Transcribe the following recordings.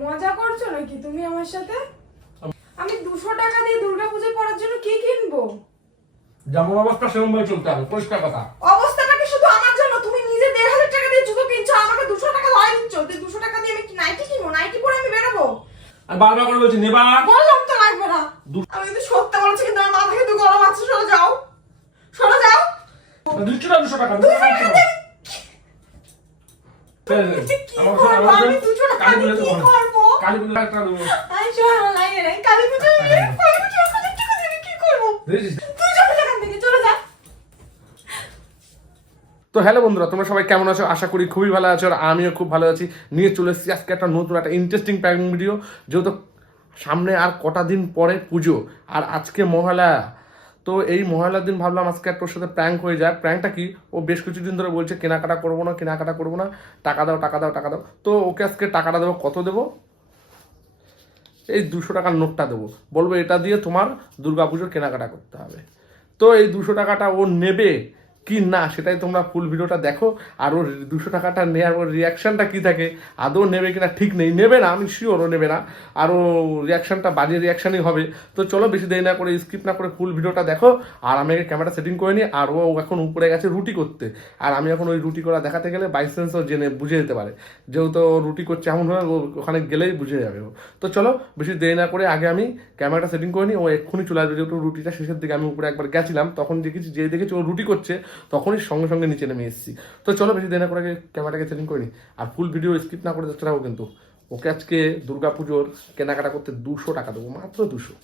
মজা করছ নাকি তুমি আমার সাথে? আমি দুশো টাকা দিয়ে দুর্গাপূজায় পড়ার জন্য কি কিনবো? যেমন অবস্থা সেরকম ভাবে চলতে হবে পরিষ্কার কথা। অবস্থাটা কি শুধু আমার জন্য? তুমি নিজে দেড় হাজার টাকা দিয়ে জুতো কিনছো আমাকে দুশো টাকা ধরে দিচ্ছ তো দুশো টাকা দিয়ে আমি কি নাইটি কিনবো? নাইটি পরে আমি বেরোবো? আমি বারবার করে বলছি নেবা। বললাম তো লাগবে না। আমি কিন্তু সত্যি বলছি কিন্তু আমার মাথা কিন্তু গরম আছে সরে যাও। সরে যাও। দুশো টাকা দুশো টাকা তো হ্যালো বন্ধুরা তোমরা সবাই কেমন আছো? আশা করি খুবই ভালো আছো আর আমিও খুব ভালো আছি। নিয়ে চলে এসেছি আজকে একটা নতুন একটা ইন্টারেস্টিং প্যাকিং ভিডিও যেহেতু সামনে আর কটা দিন পরে পুজো আর আজকে মহালয়া। তো এই মহালয়ার দিন ভাবলাম আজকে একটা ওর সাথে প্র্যাঙ্ক হয়ে যায়। প্র্যাঙ্কটা কি? ও বেশ কিছুদিন ধরে বলছে, কেনাকাটা করব না, কেনাকাটা করব না। টাকা দাও টাকা দাও টাকা দাও। তো ওকে আজকে টাকাটা দেবো, কত দেবো? এই দুশো টাকার নোটটা দেবো। বলব, এটা দিয়ে তোমার দুর্গাপুজোর কেনাকাটা করতে হবে। তো এই দুশো টাকাটা ও নেবে। কি না, সেটাই তোমরা ফুল ভিডিওটা দেখো। আর ওর দুশো টাকাটা নেওয়ার ওর রিয়াকশনটা কি থাকে, আদৌ নেবে কিনা ঠিক নেই। নেবে না, আমি শিওরও নেবে না। আর ও রিয়াকশনটা বাজে রিয়াকশনই হবে। তো চলো বেশি দেরি না করে স্কিপ না করে ফুল ভিডিওটা দেখো। আর আমি ক্যামেরা সেটিং করে নিই, আর ও এখন উপরে গেছে রুটি করতে। আর আমি এখন ওই রুটি করা দেখাতে গেলে বাই সেন্সও জেনে, বুঝে যেতে পারে। যেহেতু রুটি করছে এমন হয় ও ওখানে গেলেই বুঝে যাবে ও। তো চলো বেশি দেরি না করে আগে আমি ক্যামেরাটা সেটিং করে নিই। ও এক্ষুনি চলে আসবে, যেহেতু রুটিটা শেষের দিকে আমি উপরে একবার গেছিলাম, তখন দেখেছি যে দেখেছি ও রুটি করছে তখনই সঙ্গে সঙ্গে নিচে নেমে এসেছি। তো চলো বেশি দেরি না করে ক্যামেরাটাকে সেটিং করে নিই। আর ফুল ভিডিও স্কিপ না করে দেখতে থাকো কিন্তু। ওকে আজকে দুর্গাপুজোর কেনাকাটা করতে দুশো টাকা দেবো, মাত্র দুশো।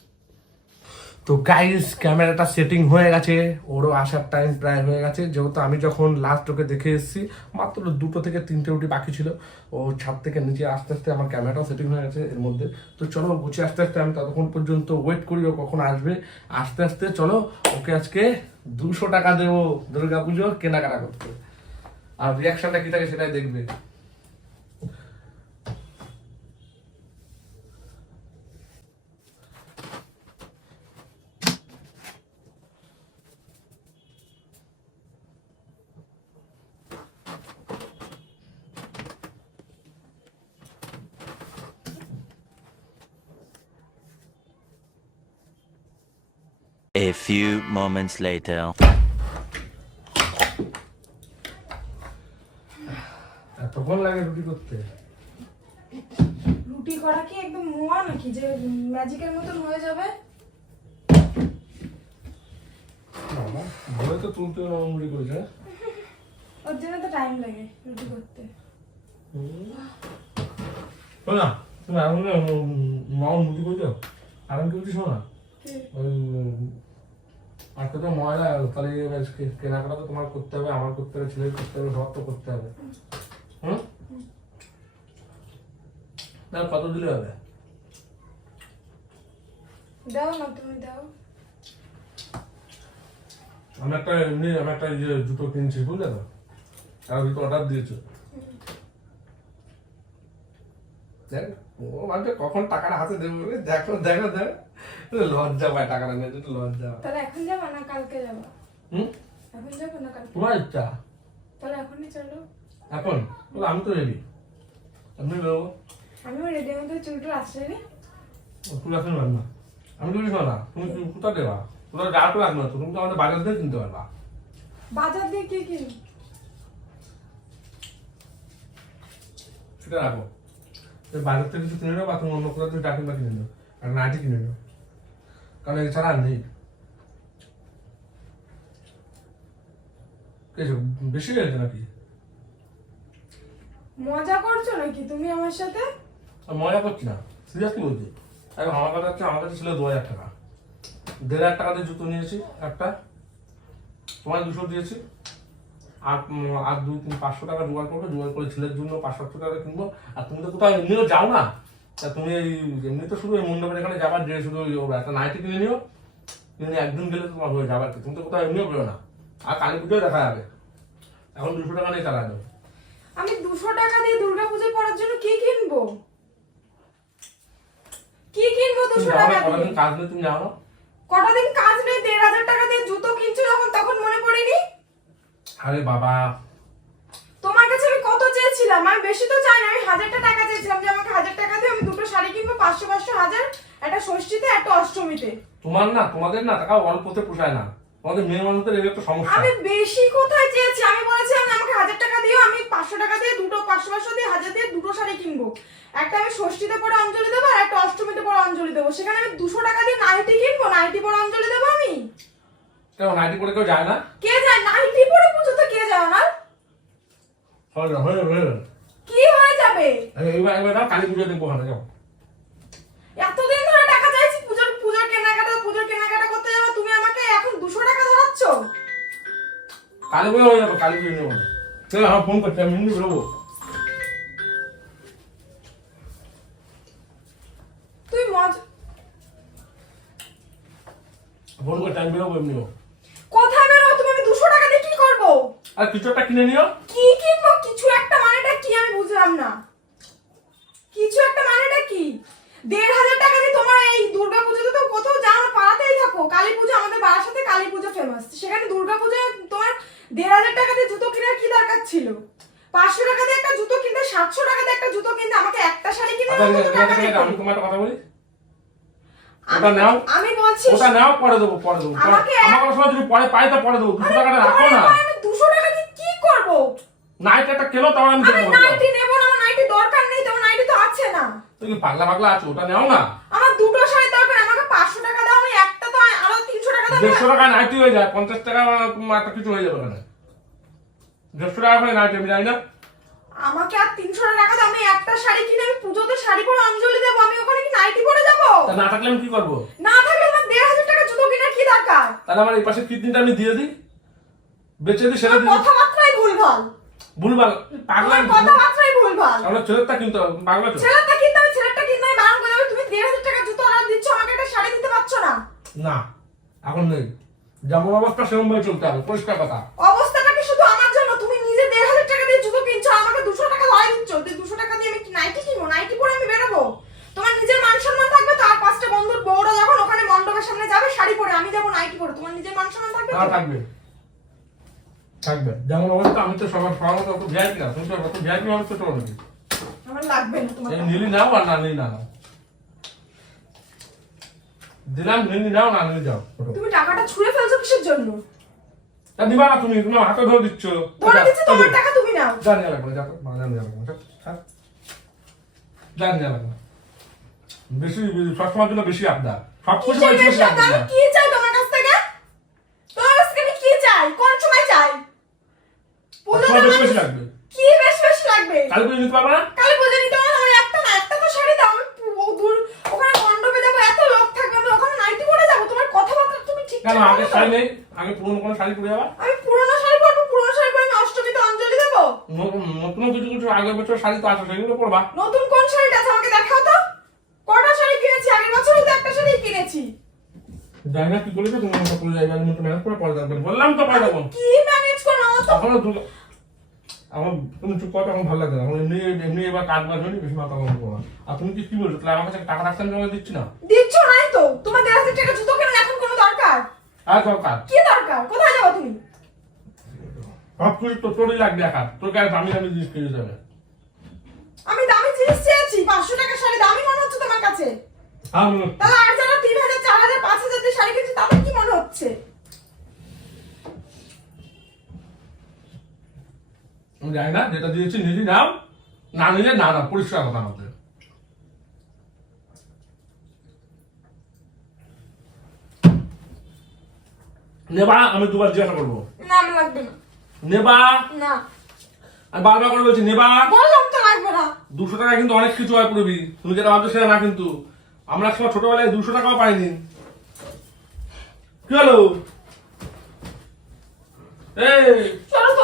তো গাইস ক্যামেরাটা সেটিং হয়ে গেছে। ওরও আসার টাইম প্রায় হয়ে গেছে। যেহেতু আমি যখন লাস্ট ওকে দেখে এসেছি, মাত্র দুটো থেকে তিনটে রুটি বাকি ছিল। ও ছাদ থেকে নিচে আস্তে আস্তে আমার ক্যামেরাটাও সেটিং হয়ে গেছে এর মধ্যে। তো চলো, গুছিয়ে আস্তে আস্তে আমি ততক্ষণ পর্যন্ত ওয়েট করি ও কখন আসবে। আস্তে আস্তে চলো, ওকে আজকে দুশো টাকা দেবো দুর্গা পুজোর কেনাকাটা করতে। আর রিয়াকশনটা কী থাকে সেটাই দেখবে। Few moments later. এতক্ষণ লাগে রুটি করতে। রুটি করা কি একদম মোয়া নাকি? যে ম্যাজিকের মতন হয়ে যাবে? বাবা ভোরে তো তুলতে মুড়ি করেছে? ওর জন্য তো টাইম লাগে রুটি করতে। শোনা তুমি এখন মাও মুটি করছ? আর আমি কি বলছি শোনা আজকে তো ময়লা তাহলে কেনাকাটা তো তোমার করতে হবে আমার করতে হবে ছেলের করতে হবে সবার তো করতে হবে। হুম? না কত দিলে হবে? দাও না তুমি দাও। আমি একটা এমনি আমি একটা ইয়ে জুতো কিনছি বুঝলে তো? আর জুতো অর্ডার দিয়েছ। দেখ ও ভাবছে কখন টাকাটা হাতে দেবো বলে, দেখো দেখো দেখো। লজ্জা পায় টাকাটা নিয়ে একটু লজ্জা। তাহলে এখন যাবা না কালকে যাবা? হুম? এখন যাব না কালকে? তোমার ইচ্ছা তাহলে এখনই চলো। এখন? আমি তো রেডি আপনি বেরোবো আমিও রেডি মতো চুলটুল আসলে তুমি আসেন না আমি তো বলিস না। তুমি তুমি কোথা দেবা? কোথাও যা তো লাগবে না তুমি তো আমাদের বাজার দিয়ে কিনতে পারবা। বাজার দিয়ে কি কিনি সেটা রাখো। তো বাজার থেকে কিছু কিনে নেব বা তুমি অন্য কোথাও থেকে বা কিনে নেব আর নাইটি কিনে নেব কারণ এছাড়া আর নেই কে যে, বেশি হয়েছে নাকি মজা করছ নাকি তুমি আমার সাথে? আর মজা করছি না। সিরিয়াসলি বলছি। এখন আমার কাছে হচ্ছে আমার কাছে ছিল দু হাজার টাকা। দেড় হাজার টাকা দিয়ে জুতো নিয়েছি একটা। তোমার দুশো দিয়েছি। আর আর দুই তিন পাঁচশো টাকা জোগাড় করব। জোগাড় করে ছেলের জন্য পাঁচশো টাকা কিনবো। আর তুমি তো কোথাও এমনিও যাও না। তা তুমি এই এমনি তো শুধু এই মণ্ডপের এখানে যাবার যে শুধু একটা নাইটি কিনে নিও। কিনে একদিন গেলে তোমার হয়ে যাবার কি। তুমি তো কোথাও এমনিও বেরো না। আর কালী পুজোয় দেখা যাবে। এখন দুশো টাকা নিয়ে চালা যাবে আমি দুশো টাকা দিয়ে দুর্গা পুজোয় পড়ার জন্য কি কিনবো? কি কিনবো দুশো টাকা দিয়ে? কাজ নেই তুমি যাও না। কটা দিন কাজ নেই দেড় হাজার টাকা দিয়ে জুতো কিনছো যখন তখন মনে পড়েনি? আরে বাবা তোমার কাছে আমি কত চেয়েছিলাম? আমি বেশি তো চাই না আমি হাজারটা টাকা চেয়েছিলাম যে আমাকে হাজার টাকা দিয়ে আমি দুটো শাড়ি কিনবো পাঁচশো পাঁচশো হাজার একটা ষষ্ঠীতে একটা অষ্টমীতে। তোমার না তোমাদের না টাকা অল্পতে পোষায় না। তোমাদের মেয়ে মানুষদের এই একটা সমস্যা। আমি বেশি কোথায় চেয়েছি? আমি বলেছিলাম যে আমাকে হাজার টাকা দিও আমি পাঁচশো টাকা দিয়ে দুটো পাঁচশো পাঁচশো দিয়ে হাজার দিয়ে দুটো শাড়ি কিনবো। একটা আমি ষষ্ঠীতে পরে অঞ্জলি দেবো আর একটা অষ্টমীতে পরে অঞ্জলি দেবো। সেখানে আমি দুশো টাকা দিয়ে নাইটি কিনবো? নাইটি পরে অঞ্জলি দেবো আমি? কেন নাইটি পরে কেউ যায় না? কে যায়? নাইটি পরে পুজোতে কে যায় আমার হয় না, হয় কি হয়ে যাবে? এবার এবার দাও কালী পুজো দেখব ওখানে যাও। এতদিন ধরে টাকা চাইছি পুজোর পুজোর কেনাকাটা পুজোর কেনাকাটা করতে যাব তুমি আমাকে এখন দুশো টাকা ধরাচ্ছ? কালী পুজো হয়ে যাব কালী পুজো নেব না চলো আমার ফোন করছি আমি বেরোবো। তুই মজ ফোন করছি আমি বেরোবো এমনি কোথায় বেরো তুমি আমি দুশো টাকা দিয়ে কি করব? আর কিছু একটা কিনে নিও কি কিনবো কিছু একটা মানেটা কি আমি বুঝলাম না। কিছু একটা মানেটা কি? দেড় হাজার টাকা দিয়ে তোমার এই দুর্গা পুজোতে তো কোথাও যাও না পাড়াতেই থাকো। কালী পুজো আমাদের বাড়ার সাথে কালী পুজো ফেমাস সেখানে দুর্গা পুজোয় তোমার দেড় হাজার টাকা দিয়ে জুতো কেনার কি দরকার ছিল? পাঁচশো টাকা দিয়ে একটা জুতো কিনতে সাতশো টাকা দিয়ে একটা জুতো কিনতে আমাকে একটা শাড়ি কিনে আচ্ছা, টাকা আছে, দিতে? আমি তোমার কথা বলি আমি- ওটা নাও। আমি বলছি ওটা নাও পরে দেবো পরে দেবো। আমাকে আমার সময় যদি পরে পাই তা পরে দেবো। দুশো টাকাটা রাখো না। আমি দুশো টাকা দিয়ে কি করব? নাইট একটা কেলো তাও আমি আমি নাইটি নেব না আমার নাইটি দরকার নেই তোমার নাইটি তো আছে না। কি পাগলা পাগলা আছো? ওটা নাও না। আমার দুটো শাড়ি দরকার আমাকে পাঁচশো টাকা দাও আমি একটা তো আরও তিনশো টাকা দাও দেড়শো টাকা নাইটি হয়ে যায় পঞ্চাশ টাকা তোমার একটা কিছু হয়ে যাবে ওখানে। দেড়শো টাকা করে নাইটি আমি জানি না। আমাকে আর তিনশো টাকা দাও আমি একটা শাড়ি কিনে আমি পুজোতে শাড়ি পরে অঞ্জলি দেবো আমি ওখানে কি নাইটি পরে যাব? না থাকলে আমি কি করব? না থাকলে আমার দেড় হাজার টাকা জুতো কেনার কি দরকার? তাহলে আমার এই পাশে কিডনিটা আমি দিয়ে দিই। বেচে দিই সেটা কথাবার্তাই ভুলভাল। ভুলভাল পাগলা তোমার কথাবার্তাই ভুলভাল। আমরা ছেলেটা কিন্তু পাগলা তো ছেলেটা কিনতে হবে ছেলেটা কিনতে আমি বারণ করে তুমি দেড় হাজার টাকা জুতো অর্ডার দিচ্ছ আমাকে একটা শাড়ি দিতে পারছ না। না এখন নেই। যেমন অবস্থা সেরকম ভাবে চলতে হবে পরিষ্কার কথা। অবস্থাটা কি শুধু আমার জন্য? তুমি নিজে দেড় হাজার টাকা দিয়ে জুতো কিনছো আমাকে দুশো টাকা ধরে দিচ্ছ দুশো টাকা দিয়ে আমি কি নাইটি কিনবো? নাইটি পরে আমি বেরোবো? তোমার নিজের মান সম্মান থাকবে তো? আর পাঁচটা বন্ধুর বউরা যখন ওখানে মণ্ডপের সামনে যাবে শাড়ি পরে আমি যাব নাইটি পরে। তোমার নিজের মান সম্মান থাকবে? না থাকবে। থাকবে। যেমন অবস্থা আমি তো সবার সবার মতো অত ভিআইপি না তুমি অত ভিআইপি তো চলো আমার লাগবে না তোমার এই নাও আর না নীলি না নাও। দিলাম নীলি নাও না নীলি যাও। তুমি টাকাটা ছুঁড়ে ফেলছো কিসের জন্য? তা দিবা না তুমি তোমার হাতে ধরে দিচ্ছ। ধরে দিচ্ছি তোমার টাকা তুমি নাও। জানি লাগবে যা তো জানি লাগবে জানি লাগবে। বেশি সবসময়ের জন্য বেশি আবদার। সব কিছু? কি চাই তোমার কাছ থেকে তোমার কাছ থেকে আমি কি চাই কোন সময় চাই পুজোতে তোমার বেশি বেশি লাগবে। কি বেশি বেশি লাগবে? কালী পুজো নিতে পারবে? কালী পুজো নিতে হবে আমার একটা না একটা তো শাড়ি দাও আমি দূর ওখানে মণ্ডপে যাব এত লোক থাকবে আমি ওখানে নাইটি পরে যাব তোমার কথাবার্তা তুমি ঠিক কেন আগে শাড়ি নেই? আগে পুরনো কোনো শাড়ি পরে যাবা? আমি পুরোনো শাড়ি পরবো পুরোনো শাড়ি পরে আমি অষ্টমীতে অঞ্জলি দেবো। নতুন কিছু কিছু আগের বছর শাড়ি তো আছে সেগুলো পরবা। নতুন কোন শাড়িটা আছে আমাকে দেখাও তো। কটা শাড়ি কিনেছি? আগের বছরও তো একটা শাড়ি কিনেছি। জানি না কি করেছ তুমি আমাকে পরে যাবে আমি তো ম্যানেজ করে পরে যাবেন বললাম তো পরে যাব কি ম্যানেজ আমার তো আমার তুমি চুপ করো আমার ভালো লাগে না। এমনি এমনি এবার কাজ বাজ হয়নি বেশি মাথা গরম করো আর তুমি কি কি বলছো? তাহলে আমার কাছে টাকা রাখতে তোমাকে দিচ্ছি না? দিচ্ছ নাই তো। তোমার দেড় হাজার টাকা জুতো কেনার এখন কোনো দরকার? আর দরকার? কি দরকার? কোথায় যাব তুমি? সব কিছু তো তোরই লাগবে একা তোকে আর দামি দামি জিনিস কিনে যাবে আমি দামি জিনিস চেয়েছি পাঁচশো টাকার শাড়ি দামি মনে হচ্ছে তোমার কাছে। তাহলে আর যারা তিন হাজার চার হাজার পাঁচ হাজার শাড়ি কিনছে তাদের কি মনে হচ্ছে? জানি না যেটা দিয়েছি নিজে নাও না নিলে না না পরিষ্কার কথা আমাদের নেবা আমি দুবার জিজ্ঞাসা করব। না আমার লাগবে না। নেবা? না। বারবার করে বলছি নেবা? বললাম তো লাগবে না। দুশো টাকা কিন্তু অনেক কিছু হয় পুরবি। তুমি যেটা ভাবছ সেটা না কিন্তু। আমরা এক ছোটবেলায় দুশো টাকাও পাইনি। কি হলো? এই! চলো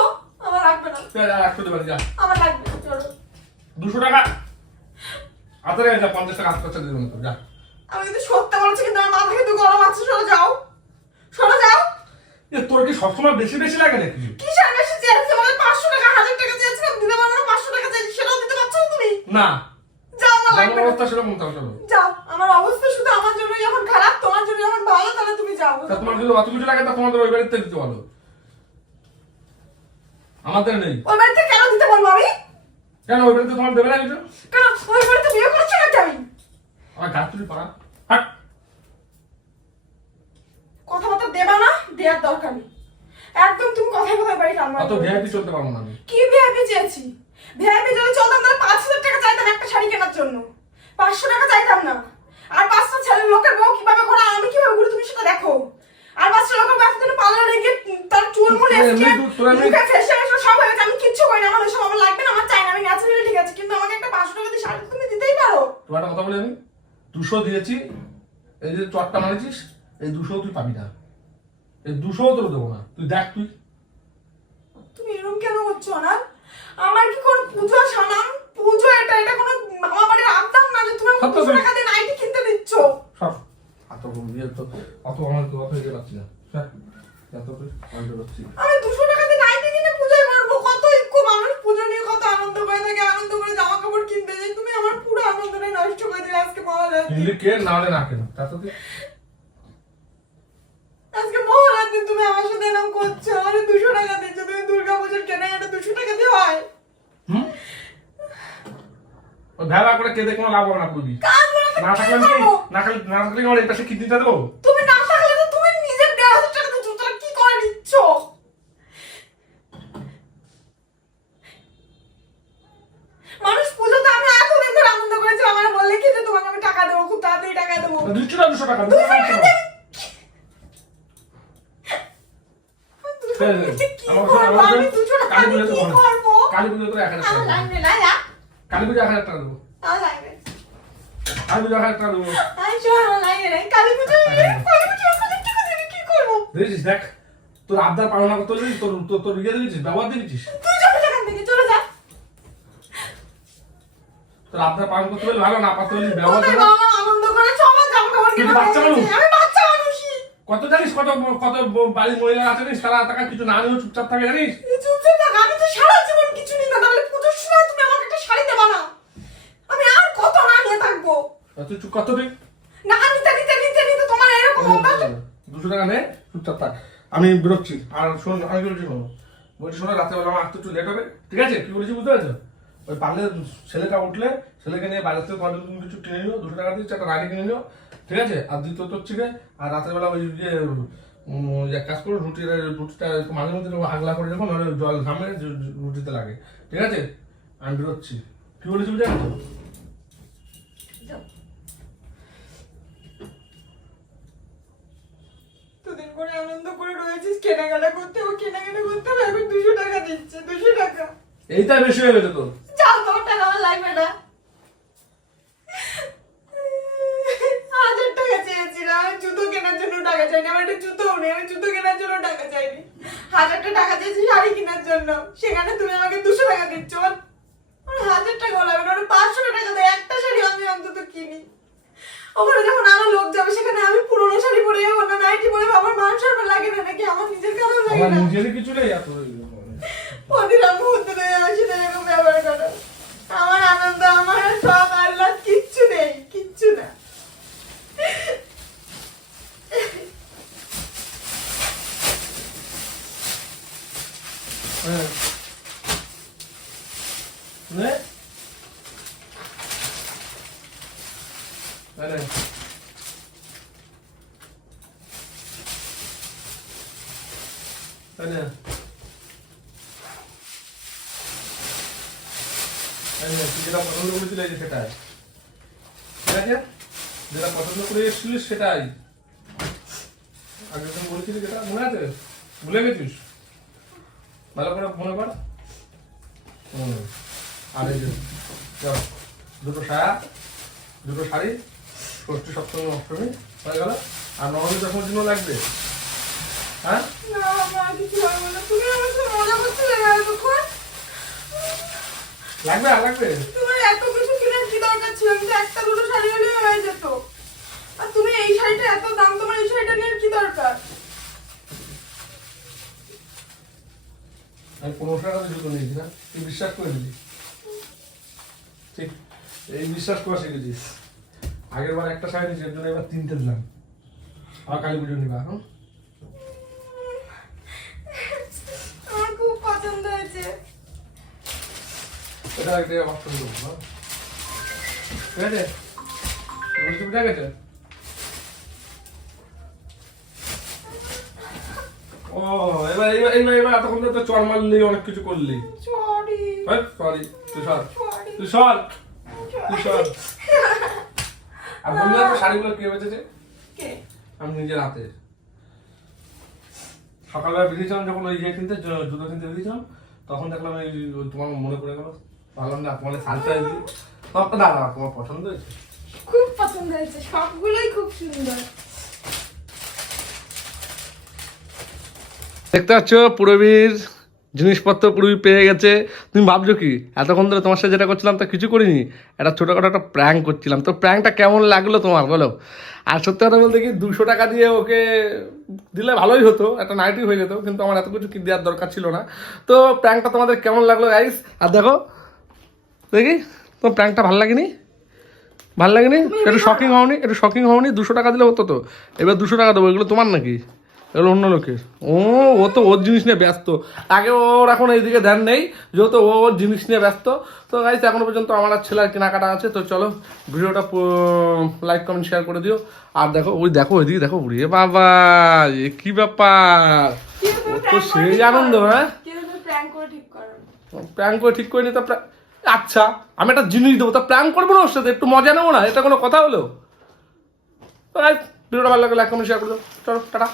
আমার লাগবে না চলো। দুশো টাকা? হাতে রেখে যা পঞ্চাশ টাকা হাত খরচা যা। আমি কিন্তু সত্যি বলছি কিন্তু আমার মাথা কিন্তু গরম আছে সরে যাও। সরে যাও। এ, তোর কি সবসময় বেশি বেশি লাগে নাকি? কিসের বেশি চেয়েছে? মানে পাঁচশো টাকা হাজার টাকা চেয়েছিলাম দিতে পারব না পাঁচশো টাকা চেয়েছি সেটাও দিতে পারছ না তুমি? না। যাও আমার যেমন লাগবে না। অবস্থা তাও চলো। যাও আমার অবস্থা শুধু আমার জন্য যখন খারাপ তোমার জন্য যখন ভালো তাহলে তুমি যাও। তোমার যদি অত কিছু লাগে তা তোমাদের ওই বাড়িতে দিতে বলো। আমাদের নেই। ওই বাড়িতে কেন দিতে বলব আমি? কেন ওই বাড়িতে তোমার দেবে না কিছু? কেন? ওই বাড়িতে বিয়ে করছি নাকি আমি? আমার গাছ তুলি পাড়া। হাট। কথা কথাবার্তা দেবা না দেওয়ার দরকার নেই। একদম তুমি কথায় কথায় বাড়ি টানবা অত ভিআইপি চলতে পারব না আমি। কি ভিআইপি চেয়েছি? ভিআইপি যদি চলতাম তাহলে পাঁচ হাজার টাকা চাইতাম একটা শাড়ি কেনার জন্য। পাঁচশো টাকা চাইতাম না। আর পাঁচটা ছেলের লোকের বউ কীভাবে ঘোরা আমি কীভাবে ঘুরি তুমি সেটা দেখো। আর পাঁচটা লোকের বউ এতদিন পার্লারে গিয়ে তার চুল মুল তোরা সব হয়ে গেছে আমি কিচ্ছু করি না আমার ওইসব আমার লাগবে না আমার চাই না আমি ন্যাচারালি ঠিক আছে কিন্তু আমাকে একটা পাঁচশো টাকা দিয়ে শাড়ি তুমি দিতেই পারো। তোমার একটা কথা বলি আমি? দুশো দিয়েছি এই যে চটটা মারেছিস এই দুশো তুই পাবি না। এই দুশো তোর দেবো না তুই দেখ তুই। তুমি এরকম কেন করছ না আমার কি কোনো পুজো সানাম পুজো এটা এটা কোনো মামা বাড়ির আবদার না যে তুমি আমাকে দুশো টাকা দিয়ে নাইটি কিনতে দিচ্ছ? সব এত তো অত আমার অত ইয়ে পাচ্ছি না স্যার এত অল্প পাচ্ছি আমি দুশো টাকা নাইটি কিনে পুজোয় মারবো কত ইক্কু মানুষ পুজো নিয়ে কত আনন্দ করে থাকে আনন্দ করে জামা কাপড় কিনতে তুমি আমার পুরো আনন্দটা নষ্ট করে দিলে আজকে মহালয়ার দিন কে না হলে না কেন? তা তো আজকে মহালয়ার তুমি আমার সাথে এরকম করছ। আরে দুশো টাকা দিচ্ছ তুমি দুর্গা পুজোর কেনাকাটা দুশো টাকা দিয়ে হয়। হুম? ওই ভেলা করে কে দেখে লাভ হবে না কাজ না কি থাকলে? না থাকলে না থাকলে আমার এই পাশে কিডনিটা দেবো? তুমি না থাকলে তো তুমি নিজের দেড় হাজার টাকা দিয়ে জুতোটা কি নিচ্ছ মানুষ পুজোতে আমি এতদিন ধরে আনন্দ করেছি আমার বললে কি যে তোমাকে আমি টাকা দেবো খুব তাড়াতাড়ি টাকা দেবো। দিচ্ছি না দুশো টাকা দুশো দুশো দুশো কালী পুজো কালী পুজো তো এক হাজার টাকা দেবো। কালী পুজো এক হাজার টাকা পুজো আমি কালী কালী কি করব? দেখ। তোর আবদার পালনা করতে হলে তোর তোর তোর ইয়ে দেখেছিস ব্যবহার দেখেছিস তুই যাবে সেখান থেকে, চলে যা। তোর আবদার পালন করতে হলে ভালো না পারতে হলে ব্যবহার বাবা আনন্দ করে সবার জামা কাপড় কিনে বাচ্চা মানুষ? আমি বাচ্চা মানুষই। কত জানিস কত কত বাড়ির মহিলা আছে জানিস তারা টাকা কিছু না নিয়েও চুপচাপ থাকে জানিস চুপচাপ থাক, আমি তো সারা জীবন কিছু নিই না, তাহলে পুজোর সময় তুমি আমাকে একটা শাড়ি দেবা না। আমি আর কত না নিয়ে থাকব? তুই চুপ কত তুই না নিতে নিতে নিতে নিতে তোমার এরকম অভ্যাস দুশো টাকা নে চুপচাপ থাক আমি বেরোচ্ছি আর শোন আমি বলছি শোনো? বলছি শোনো রাত্রেবেলা আমার আসতে একটু লেট হবে। ঠিক আছে? কি বলেছি বুঝতে পেরেছ? ওই পারলে ছেলেটা উঠলে ছেলেকে নিয়ে বাইরে থেকে তোমার জন্য কিছু কিনে নিও দুশো টাকা দিয়ে একটা রাইডে কিনে নিও। ঠিক আছে? আর দ্বিতীয়ত হচ্ছে গিয়ে, আর রাতের বেলা ওই যে এক কাজ করো রুটির রুটিটা মাঝে মধ্যে আগলা করে যখন নাহলে জল ঘামে রুটিতে লাগে। ঠিক আছে? আমি বেরোচ্ছি কি বলেছি বুঝতে পেরেছ দুদিন করে আনন্দ রয়েছিস কেনাকাটা করতে ও কেনাকাটা করতে হবে এখন দুশো টাকা দিচ্ছে দুশো টাকা। এইটা বেশি হয়ে যাও তোমার টাকা আমার লাগবে না। হাজার টাকা চেয়েছিলাম আমি জুতো কেনার জন্য টাকা চাইনি আমার একটা জুতোও নেই আমি জুতো কেনার জন্য টাকা চাইনি। হাজারটা টাকা চেয়েছি শাড়ি কেনার জন্য। সেখানে তুমি আমাকে দুশো টাকা দিচ্ছ হাজার টাকা লাগবে না ওরা পাঁচশো টাকা দেয় একটা শাড়ি আমি অন্তত কিনি। ওখানে যখন আরও লোক যাবে সেখানে আমি পুরোনো শাড়ি পরে না নাইটি পরে আমার মান সম্মান লাগে না নাকি? আমার নিজের খারাপ লাগে আমার না। নিজেরই কিছু নেই এত প্রতিটা মুহূর্তে এরকম ব্যবহার করো। আমার আনন্দ আমার সব আল্লাহ কিচ্ছু নেই কিচ্ছু না হ্যাঁ নে আরে আরে আরে তুই যেটা পছন্দ করেছিলি এই যে সেটাই ঠিক আছে যেটা পছন্দ করে এসেছিলিস সেটাই। আগে তুমি বলেছিলি যেটা মনে আছে? ভুলে গেছিস? ভালো করে মনে কর। আর এই যে দুটো সায়া দুটো শাড়ি ষষ্ঠী সপ্তমী অষ্টমী হয়ে গেল। আর নবমী দশমীর জন্য লাগবে? হ্যাঁ? লাগবে লাগবে তোমার এত কিছু কেনার কি দরকার ছিল? একটা দুটো শাড়ি হলেই হয়ে যেত। আর তুমি এই শাড়িটা এত দাম তোমার এই শাড়িটা নিয়ে কি দরকার? আমি পনেরোশো টাকা জুতো নিয়েছি না তুই বিশ্বাস করে দিলি ঠিক এই বিশ্বাস করা শিখেছিস। আগের বার একটা শাড়ি নিয়েছি এর জন্য এবার তিনটে দিলাম। আর কালী পুজো নিবা এখন আমার খুব পছন্দ হয়েছে। এটা একটা করে দেবো হ্যাঁ? ঠিক আছে? এবার ঠিক আছে ও এবার এবার এবার এবার এতক্ষণ তো চড় মারলি অনেক কিছু করলি। সরি সরি তুই সর তুই সর তুই সর আর বললি না তো শাড়িগুলো কে বেঁচেছে? কে? আমি নিজের হাতে। সকালবেলা বেরিয়েছিলাম যখন ওই ইয়ে কিনতে জুতো কিনতে বেরিয়েছিলাম তখন দেখলাম এই তোমার মনে পড়ে গেল। ভাবলাম না তোমার তখন না না তোমার পছন্দ হয়েছে? খুব পছন্দ হয়েছে সবগুলোই খুব সুন্দর। দেখতে পাচ্ছ পুরবীর জিনিসপত্র পুরবী পেয়ে গেছে। তুমি ভাবছ কি এতক্ষণ ধরে তোমার সাথে যেটা করছিলাম তা কিছু করিনি? একটা ছোটোখাটো একটা প্র্যাঙ্ক করছিলাম। তো প্র্যাঙ্কটা কেমন লাগল তোমার বলো? আর সত্যি কথা বলতে কি দুশো টাকা দিয়ে ওকে দিলে ভালোই হতো একটা নাইটি হয়ে যেত কিন্তু আমার এত কিছু কি দেওয়ার দরকার ছিল না। তো প্র্যাঙ্কটা তোমাদের কেমন লাগল গাইস আর দেখো দেখি তোমার প্র্যাঙ্কটা ভালো লাগেনি? ভালো লাগেনি? একটু শকিং হওনি একটু শকিং হওনি দুশো টাকা দিলে হতো তো। এবার দুশো টাকা দেবো এগুলো তোমার নাকি? এগুলো অন্য লোকের ও ও তো ওর জিনিস নিয়ে ব্যস্ত। আগে ওর এখন এইদিকে ধ্যান নেই যেহেতু ও ওর জিনিস নিয়ে ব্যস্ত। তো গাইছে এখনও পর্যন্ত আমার আর ছেলের কেনাকাটা আছে তো চলো ভিডিওটা লাইক কমেন্ট শেয়ার করে দিও। আর দেখো ওই দেখো ওইদিকে দেখো উড়িয়ে বাবা এ কি ব্যাপার? ও তো সেই আনন্দ হ্যাঁ? প্র্যাঙ্ক করে ঠিক করো। করে নিতে আচ্ছা আমি একটা জিনিস দেবো তা প্র্যাঙ্ক করব না ওর সাথে? একটু মজা নেব না? এটা কোনো কথা হলো? তো ভিডিওটা ভালো লাগলে লাইক কমেন্ট শেয়ার করে দাও। চলো টাটা।